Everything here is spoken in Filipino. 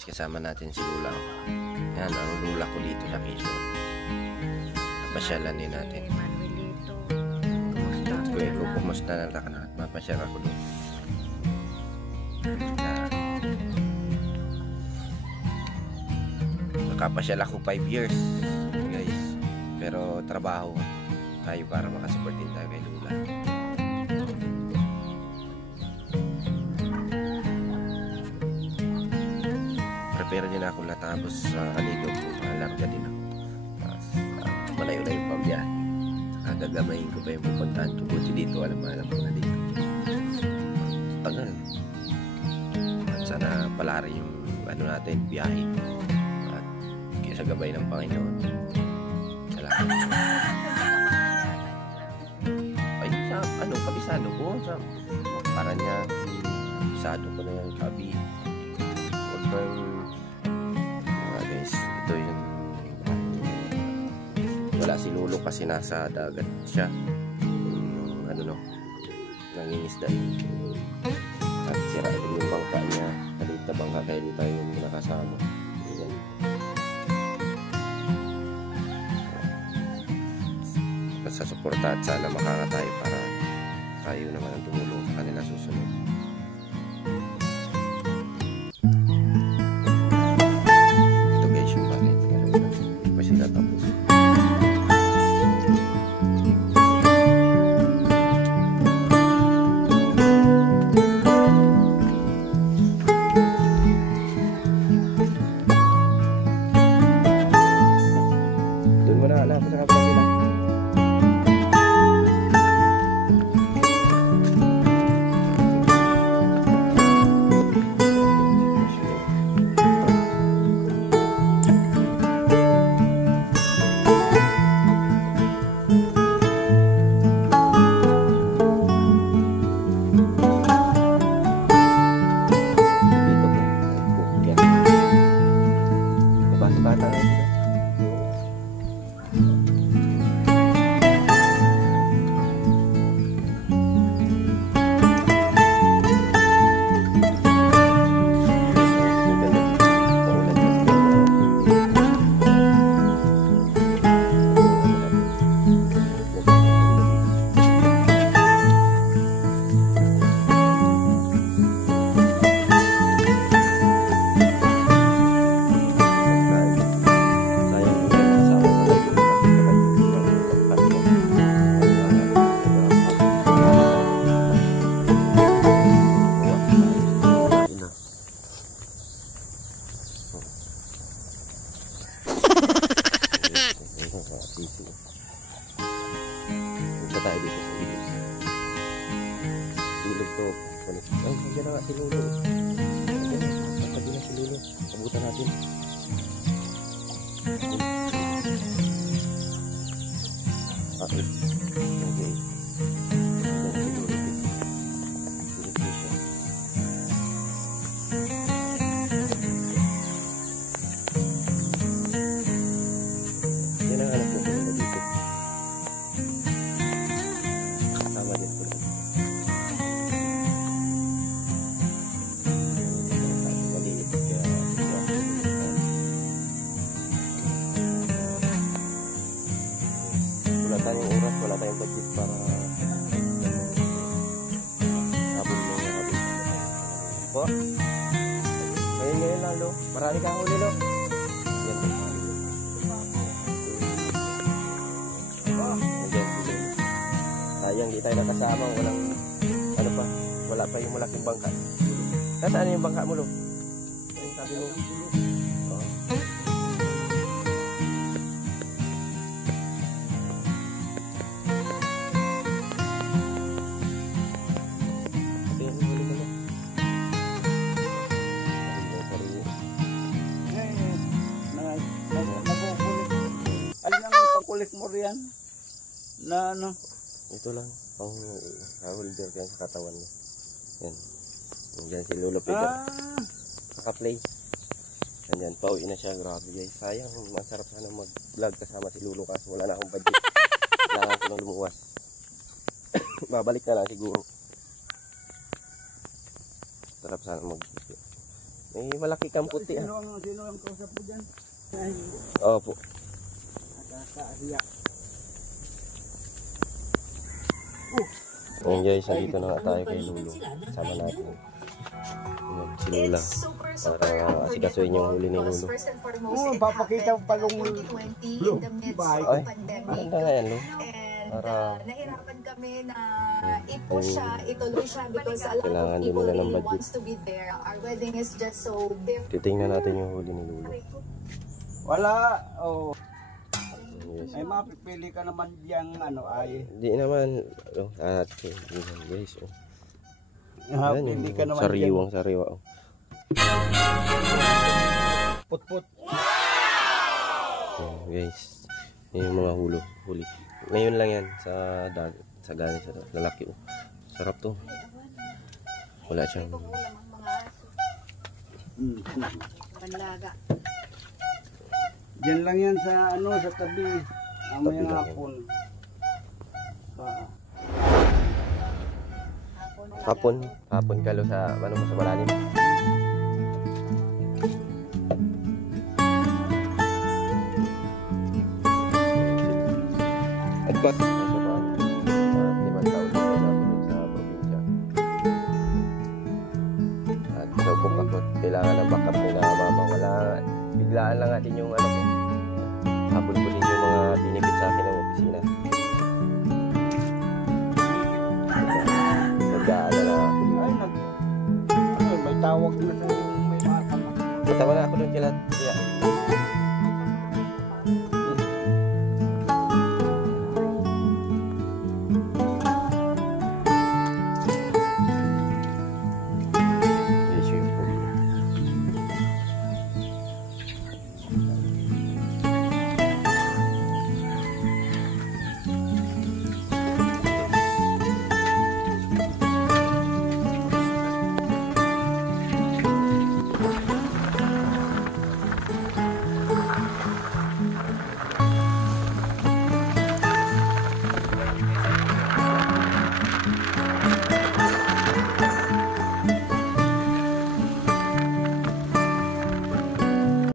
guys, kasama natin si Lula. Yan ang lula ko dito sa Quezon. Napasyalan din natin. Kuya ko, kumusta na ka na? Mapasyal ako doon. Nakapasyal ako 5 years guys. Pero trabaho tayo para makasupport din tayo kay Lula. Prepare din ako natapos sa kaligaw ko. Malarga din ako. Malayo-layo pa biyahe. Gagamayin ko pa yung pupuntahan ko. Buti dito, alam ko na dito. Tagal. At sana palari yung ano natin, biyahe. At sa gabay ng Panginoon. Salamat. Ay, sa ano, kabisado ko. Sa Paranaque, kabisado ko na yung Kabi. Huwag bang guys, ito yung wala si Lolo kasi nasa dagat siya. Ano no, nangingisda yun. At sira din yung bangka niya. Kalit na bangka kaya di tayo yung nakasama. Ayan. At sa suporta at sana makakatayo para tayo naman ang tumulong sa kanila susunod. Ito guys yung bakit. Kasi natapos. Punta tayo dito sa ilog. Ilog to. Ay, nandiyan na nga si Lolo. Tabi na si Lolo. Abutan natin. Okay. Okay. Tayong oras, wala tayong budget para habol mo na natin po. Ngayon lang, Lo. Marami kang huli, Lo. Yan. Sayang, di tayo nakasama. Walang, ano pa, wala pa yung malaking bangka. Nasaan yung bangka mo, Lo? Yung sabi mo? Kulit mo riyan na ano? Ito lang pang holder yan sa katawan niya. Yan. Yan si Lolo Peter. Naka-play. Yan, pauwi na siya. Grabe guys. Sayang, masarap sana mag-vlog kasama si Lolo kasi wala na akong budget. Kailangan ko nang lumuwas. Babalik na lang siguro. Sarap sana May malaki kang puti ha. Sino ang kausap mo dyan? Opo. Nakakahiya. Ngayon guys, nandito na nga tayo kay Lulu. Sama natin. Ayan, si Lula. Para asikasuhin yung huli ni Lulu. Oo, papakita pa yung Ay, maganda nga yan, Lu. Para nahirapan kami na i-push siya, ituloy siya because a lot kailangan of din people nila ng really budget. wants to be there. Our wedding is just so different. titingnan natin yung huli ni Lulu. wala. Oh. Yes. Ay mapipili ka naman diyang ano ay. Di naman, at guys, Ayan, Pili ka yung naman sariwang sariwa. Oh. Put-put. Ayan, guys, yun yung mga huli. Ngayon lang yan sa galing sa lalaki. Oh. Sarap to. Wala siyang Panlaga. Diyan lang yan sa ano sa tabi. Amayang lang yan. hapon. Hapon kalo sa ano mo sa malalim. At pa sa 5 taon dito na ako sa probinsya. At so kung ako kailangan ng backup nila mama, wala, biglaan lang natin yung ano ko. Hapon ko din yung mga binibit sa akin ng opisina. Nag-aalala ako. Ay nag ano may tawag na sa yung may mata. Natawa na ako doon kila. Yeah.